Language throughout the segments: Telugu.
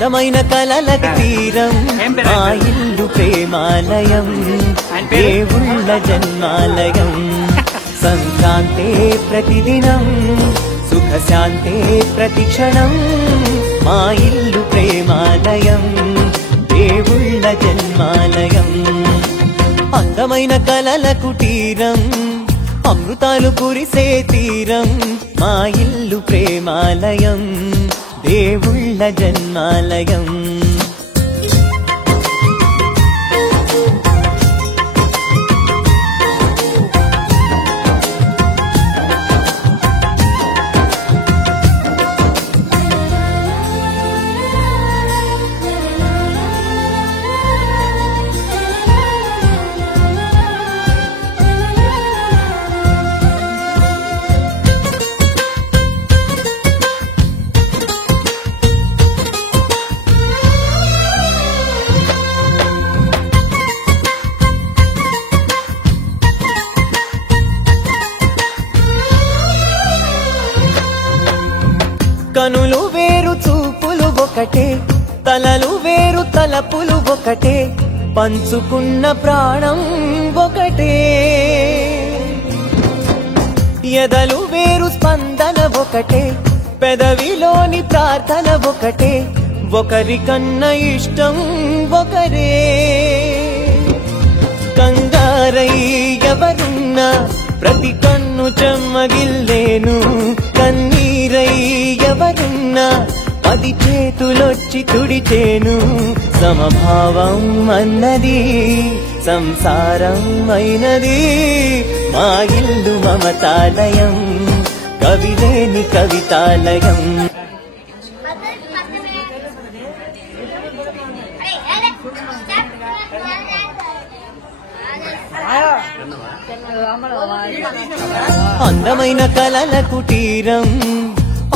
అందమైన కలలకు తీరం మా ఇల్లు ప్రేమాలయం దేవుళ్ళ జన్మాలయం సంక్రాంతే ప్రతిదినం సుఖశాంతే ప్రతిక్షణం మా ఇల్లు ప్రేమాలయం దేవుళ్ళ జన్మాలయం అందమైన కలలకు తీరం అమృతాలు కురిసే తీరం మా ఇల్లు ప్రేమాలయం దేవుళ్ళ జన్మాలయం కనులు వేరు చూపులు ఒకటే తలలు వేరు తలపులు ఒకటే పంచుకున్న ప్రాణం ఒకటే ఎదలు వేరు స్పందన ఒకటే పెదవిలోని ప్రార్థన ఒకటే ఒకరికన్నా ఇష్టం ఒకరే కంగారై ఎవరున్నా ప్రతి కన్ను చెమ్మగిల్లేను కన్నీరై ఎవరున్నా 10 చేతులొచ్చి తుడిచేను సమభావం అన్నది సంసారం అయినది మా ఇల్లు మమతాలయం కవిలేని కవితాలయం అందమైన కలలకు తీరం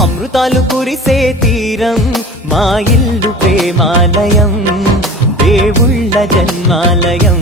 అమృతాలు కురిసే తీరం మా ఇల్లు ప్రేమాలయం దేవుళ్ళ జన్మాలయం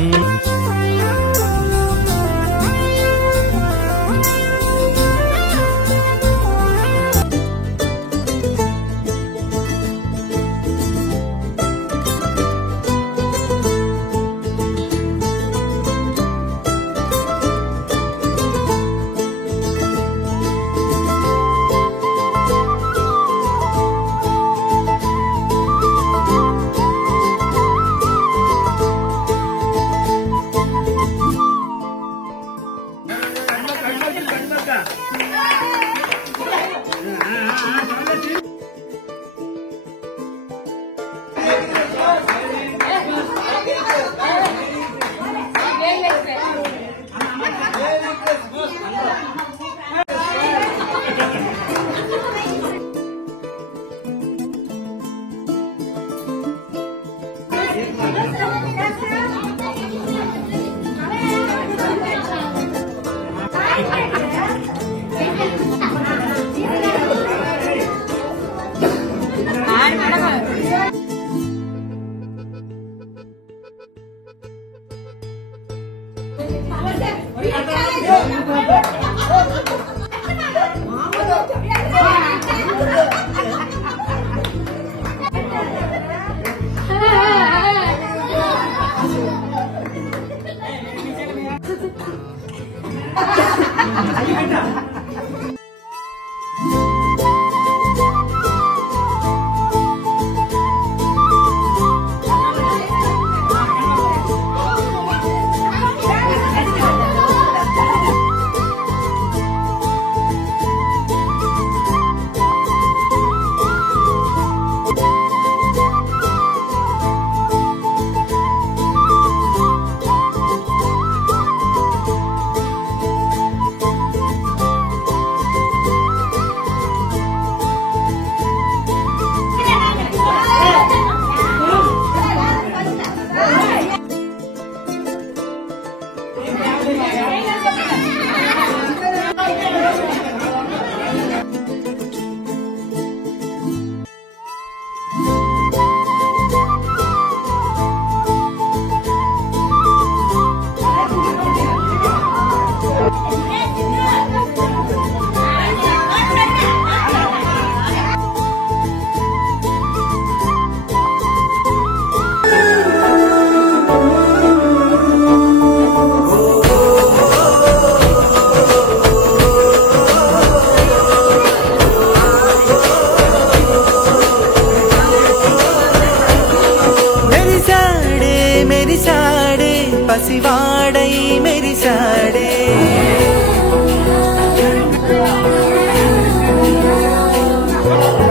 పసివాడై మెరిసాడే.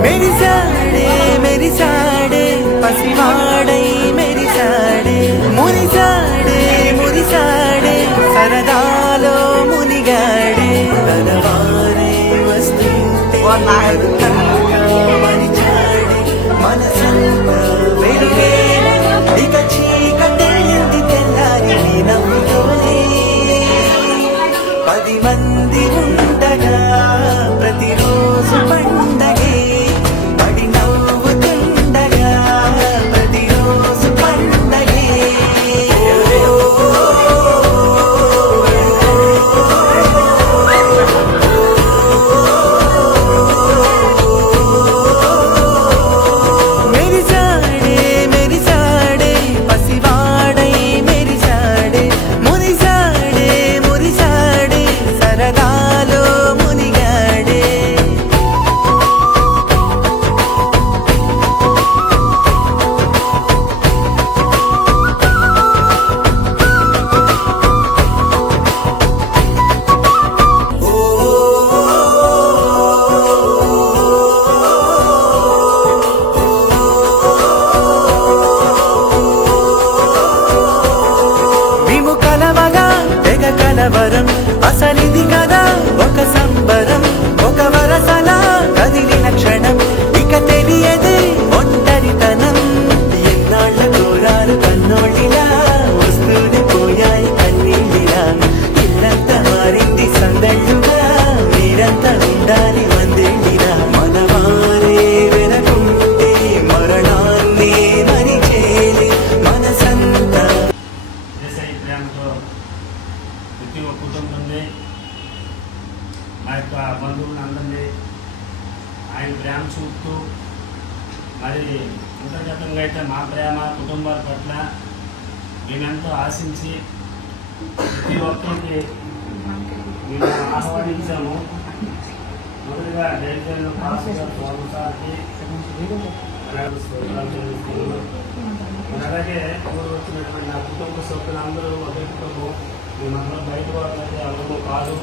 మెరిసాడే మెరిసాడే పసివాడై మెరిసాడే. మురిసాడే మురిసాడే సరదాలో మునిగాడే. తనవారే వస్తుంటే మరిచాడే. మనసంతా వెలుగే ఇక చీకటెళ్ళింది తెల్లారి నవ్వుతోనే. 10 మంది ఉండగా ప్రతిరోజు పండగే. పడి నవ్వుతుండగా ప్రతిరోజు పండగే. మెరిసాడే మెరిసాడే పసివాడై మెరిసాడే. మురిసాడే మురిసాడే సరదాలో మునిగాడే. మేము కలవగా తెగ కలవరం. అసలిది కదా ఒక సంబరం. ఒక వరసలా కదిలిన క్షణం ఇక తెలియదే ఒంటరితనం. ఎన్నాళ్ళ దూరాలు కన్నోళ్ళిలా వస్తూనే పోయాయి కన్నీళ్ళిలా. ఇల్లంతా మారింది సందళ్ళుగా. మీరంతా ఉండాలి వందేళ్ళిలా. మనవారే వెనకుంటే మరణాన్ని మరిచేలే మనసంతా. ప్రేమతో ప్రతి ఒక్క కుటుంబాన్ని మా యొక్క బంధువులను అందరినీ ఆయన ప్రేమ చూపుతూ మరి అంతర్గతంగా అయితే మా ప్రేమ కుటుంబాల పట్ల మేమెంతో ఆశించి ప్రతి ఒక్కరికి మేము ఆహ్వానించాము. మొదటిగా దైవజనులు పాస్టర్ గారు స్వామి సార్కి స్తోత్రాలు చెల్లిస్తున్నాము. అలాగే ఊరు వచ్చినటువంటి నా కుటుంబ సభ్యులందరూ ఒకే కుటుంబం. మేమందరం బయట వాళ్ళైతే అందరూ కాదు.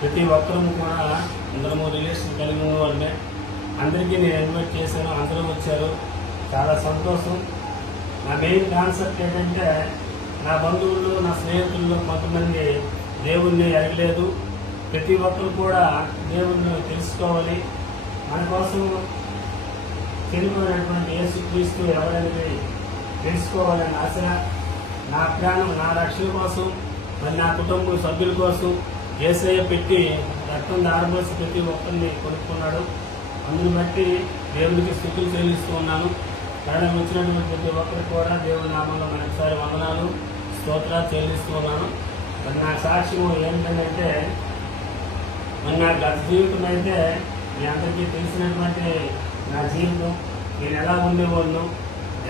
ప్రతి ఒక్కరూ కూడా అందరము రిలేషన్ కలిగి ఉన్న వాళ్ళే. అందరికీ నేను ఇన్వైట్ చేశాను, అందరూ వచ్చారు. చాలా సంతోషం. నా మెయిన్ కాన్సెప్ట్ ఏంటంటే నా బంధువులు నా స్నేహితుల్లో కొంతమంది దేవుణ్ణి ఎరగలేదు. ప్రతి ఒక్కరు కూడా దేవుణ్ణి తెలుసుకోవాలి. మన కోసం చనిపోయినటువంటి యేసుక్రీస్తు ఎవరనేది తెలుసుకోవాలని ఆశ. నా ప్రాణం నా రక్షణ కోసం మరి నా కుటుంబ సభ్యుల కోసం యేసయ్య పెట్టి రక్తం దారబోసి ప్రతి ఒక్కరిని కొనుక్కున్నాడు. అందుని బట్టి దేవుడికి స్తుతులు చెల్లిస్తూ ఉన్నాను. మరణం వచ్చినటువంటి ప్రతి ఒక్కరికి కూడా దేవుడి నామంలో మరొకసారి వందనాలు స్తోత్రాలు చెల్లిస్తూ ఉన్నాను. మరి నా సాక్ష్యం ఏంటంటే మరి నా గత జీవితం అయితే మీ అందరికీ తెలిసినటువంటి నా జీవితం. నేను ఎలా ఉండేవాళ్ళను,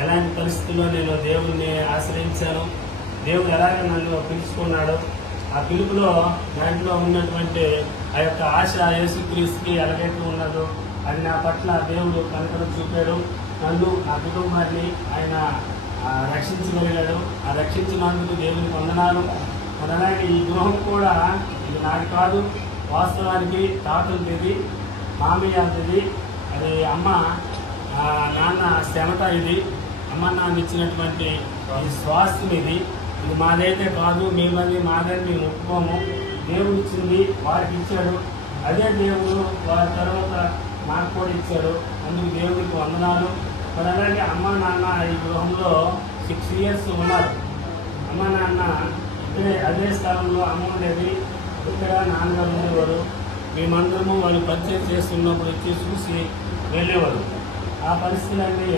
ఎలాంటి పరిస్థితుల్లో నేను దేవుడిని ఆశ్రయించాను, దేవుడు ఎలాగ నన్ను పిలుచుకున్నాడు, ఆ పిలుపులో దాంట్లో ఉన్నటువంటి ఆ యొక్క ఆశ యేసుక్రీస్తుకి ఎలాగైతే ఉన్నదో అది నా పట్ల దేవుడు కనికరం చూపాడు. నన్ను నా కుటుంబాన్ని ఆయన రక్షించగలిగాడు. ఆ రక్షించినందుకు దేవునికి వందనాలు. మరి అలాగే ఈ గృహం కూడా ఇది నాది కాదు, వాస్తవానికి తాతది, మామయ్య అంతది. అది అమ్మ నాన్న శ్రమత. ఇది అమ్మ నాన్న ఇచ్చినటువంటి స్వాస్థ్యం. ఇది మాదైతే కాదు, మేమది మాదని మేము ఒప్పుకోము. దేవుడు ఇచ్చింది వారికి ఇచ్చాడు. అదే దేవుడు వారి తర్వాత నాకు కూడా ఇచ్చాడు. అందుకు దేవుడికి వందనాలు. మరి అలాగే అమ్మ నాన్న ఈ గృహంలో 6 years ఉన్నారు. అమ్మ నాన్న ఇక్కడే అదే స్థలంలో అమ్మ ఉండేది, ఇక్కడ నాన్నగారు ఉండేవారు. మేమందరము వాళ్ళు పరిచయం చేస్తున్నప్పుడు వచ్చి చూసి వెళ్ళేవారు. ఆ పరిస్థితులన్నీ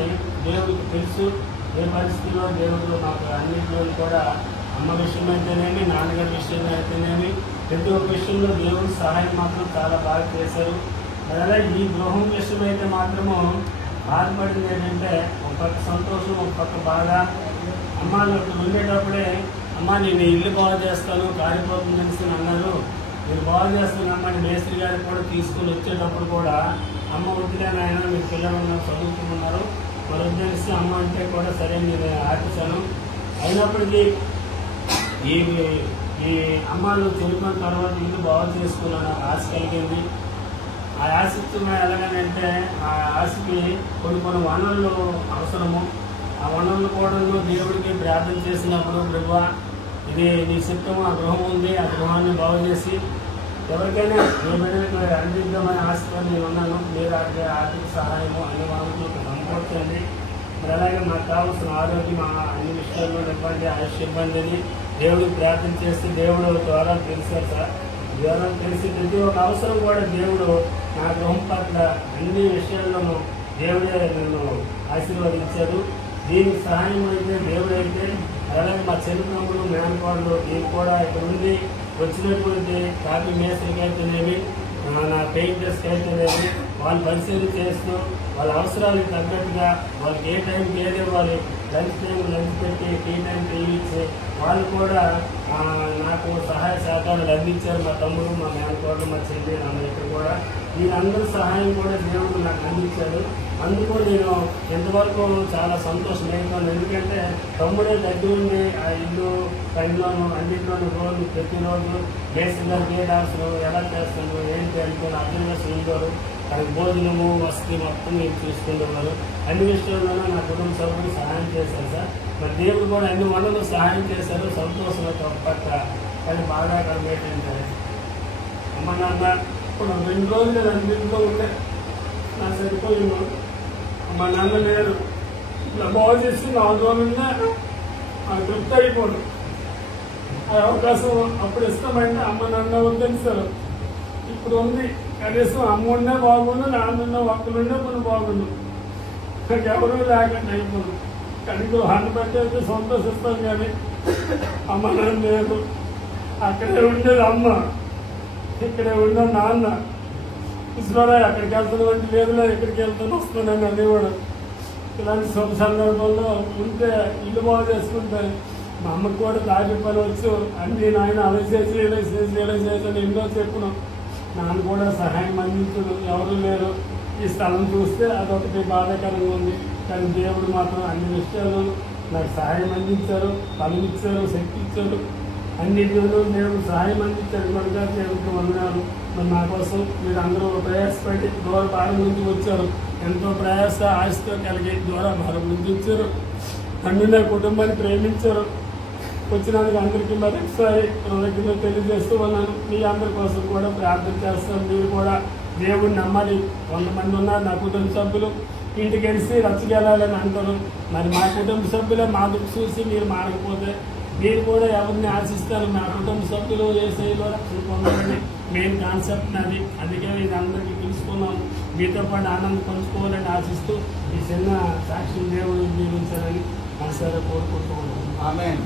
దేవుడికి తెలుసు. ఏ పరిస్థితుల్లో దేవుడు మాకు అన్నింటిలో కూడా అమ్మ విషయం అయితేనేమి, నాన్నగారి విషయం అయితేనేమి, ప్రతి ఒక్క విషయంలో దేవుడి సహాయం మాత్రం చాలా బాగా చేశారు. అలాగే ఈ గృహం విషయం అయితే మాత్రము బాధపడింది ఏంటంటే ఒక పక్క సంతోషం, ఒక పక్క బాధ. అమ్మ ఉండేటప్పుడే అమ్మ నేను ఇల్లు బాగు చేస్తాను కారిపోతుందని అన్నారు. మీరు బాగు చేస్తున్నామని మేస్త్రి గారికి కూడా తీసుకుని వచ్చేటప్పుడు కూడా అమ్మ వద్దులే నాయన మీరు పిల్లలు చదువుతున్నారు మరి వద్దేసి అమ్మ అంటే కూడా సరే నేను ఆపేశాను. అయినప్పటికీ ఈ ఈ అమ్మాయిలు చనిపోయిన తర్వాత ఇల్లు బాగు చేసుకున్నాను ఆశ కలిగింది. ఆ ఆశతో ఎలాగనంటే ఆ ఆశకి కొన్ని వనరులు అవసరము. ఆ వనరులు కూడా దేవుడికి ప్రార్థన చేసినప్పుడు ప్రభువా ఇది నీ చిత్తము, ఆ గృహం ఉంది, ఆ గృహాన్ని బాగు చేసి ఎవరికైనా ఏ బిడ్డలకు అందిద్దామని ఆశతో నేను ఉన్నాను. మీరు ఆర్థిక సహాయము అన్ని వాళ్ళకి సమకూర్చండి. మరి అలాగే నాకు కావాల్సిన ఆరోగ్యం అన్ని విషయాల్లో ఇబ్బంది, ఆయుష్ ఇబ్బంది అని దేవుడికి ప్రార్థన చేస్తే దేవుడు ద్వారా తెలిసారు సార్. ద్వారా తెలిసి ప్రతి ఒక్క అవసరం కూడా దేవుడు నా గృహం పట్ల అన్ని విషయాల్లోనూ దేవుడే నన్ను ఆశీర్వదించారు. దీనికి సహాయం అయితే దేవుడైతే అలాగే మా చెల్లితమ్ముడు మేనకోళ్ళు వీళ్ళు కూడా ఇక్కడ ఉండి వచ్చినటువంటి కాపీ మేస్త్రికి అయితేనేమి నా పెయింటర్స్కి అయితేనేమి వాళ్ళు పరిశీలన చేస్తూ వాళ్ళ అవసరాలకు తగ్గట్టుగా వాళ్ళకి ఏ టైంకి ఏది ఇవ్వాలి, లంచ్ టైం లంచ్ పెట్టి టీ టైం టీ ఇచ్చి వాళ్ళు కూడా నాకు సహాయ సహకారాలు అందించారు. మా తమ్ముడు, మా మేనకోళ్ళు, మా చెల్లి, అందరికీ కూడా వీళ్ళందరి సహాయం కూడా దేవుడు నాకు అందించాడు. అందుకు నేను ఎంతవరకు చాలా సంతోషమైపోయాను. ఎందుకంటే తమ్ముడే దగ్గర ఉండి ఆ ఇల్లు పనిలోను అన్నింటిలోనూ రోజు ప్రతిరోజు మేస్త్రి ఏ అవసరం ఎలా చేస్తాను ఏంటి అనుకుని అబ్జర్వేషన్ ఉండేవారు. తనకు భోజనము వసతి మొత్తం నేను చూసుకుంటున్నారు. అన్ని విషయాల్లోనూ నా కుటుంబ సభ్యులు సహాయం చేశారు సార్. మరి దేవుడు కూడా అన్ని వనరులు సహాయం చేశారు. సంతోషంగా తప్పక కానీ బాగా అక్కడ ఏంటంటే అమ్మ నాన్న ఇప్పుడు 2 రోజులు నేను ఇంట్లో ఉంటే నా సరిపోయింది. మా నాన్న లేరు, ఇలా బాగు చేసి 4 రోజులున్నా తృప్తి అయిపోదు. ఆ అవకాశం అప్పుడు ఇస్తామంటే అమ్మ నాన్న వద్దని సార్. ఇప్పుడు ఉంది కనీసం అమ్మ ఉన్నా బాగుండు, నాన్న ఒక్కలుండే మనం బాగుండు. నాకు ఎవరూ లేకుండా అయిపోదు. కానీ గృహాన్ని బట్టి అయితే సంతోషిస్తాం కానీ అమ్మ నాన్న లేదు. అక్కడే ఉండేది అమ్మ, ఇక్కడే ఉండే నాన్న. ఇసురా అక్కడికి వెళ్తున్నాం అంటే లేదులే ఎక్కడికి వెళ్తాను వస్తున్నాను అది కూడా. ఇలాంటి శుభ సందర్భంలో ఉంటే ఇల్లు బాగు చేసుకుంటే మా అమ్మకి కూడా తాగి పని వచ్చు అన్ని నాయన అలా చేసి ఇలా చేసి అని ఎన్నో చెప్పున్నాం. నాన్న కూడా సహాయం అందించడు, ఎవరు లేరు. ఈ స్థలం చూస్తే అదొకటి బాధాకరంగా ఉంది. కానీ దేవుడు మాత్రం అన్ని విషయాలు నాకు సహాయం అందించారు, బలమిచ్చారు, శక్తి ఇచ్చారు. అన్నింటిలో దేవుడు సహాయం అందించారు కనుక దేవుడికి వందనాలు. మరి నా కోసం మీరు అందరూ ప్రయాసపడి దూర భారం నుంచి వచ్చారు. ఎంతో ప్రయాస ఆశతో కలిగి దూర భారం నుంచి వచ్చారు. అన్ని నా కుటుంబాన్ని ప్రేమించారు. వచ్చినందుకు అందరికీ మరొకసారి కృతజ్ఞతలు తెలియజేస్తూ ఉన్నాను. మీ అందరి కోసం కూడా ప్రార్థన చేస్తాను. మీరు కూడా దేవుడిని నమ్మాలి. కొంతమంది ఉన్నారు నా కుటుంబ సభ్యులు ఇంటికి వెలిసి రచ్చగెలాలని అంటారు. మరి మా కుటుంబ సభ్యులే మా దుఃఖ చూసి మీరు మారకపోతే మీరు కూడా ఎవరిని ఆశిస్తారు? మా కుటుంబ సభ్యులు ఏ శైలిలో రక్షణ పొందాలని మెయిన్ కాన్సెప్ట్ నాది. అందుకే ఇది అందరికీ తెలుసుకున్నాం. మీతో పాటు ఆనందం పంచుకోవాలని ఆశిస్తూ ఈ చిన్న సాక్షి దేవుడు జీవించాలని మనసారా కోరుకుంటూ ఉన్నాను. ఆమేన్.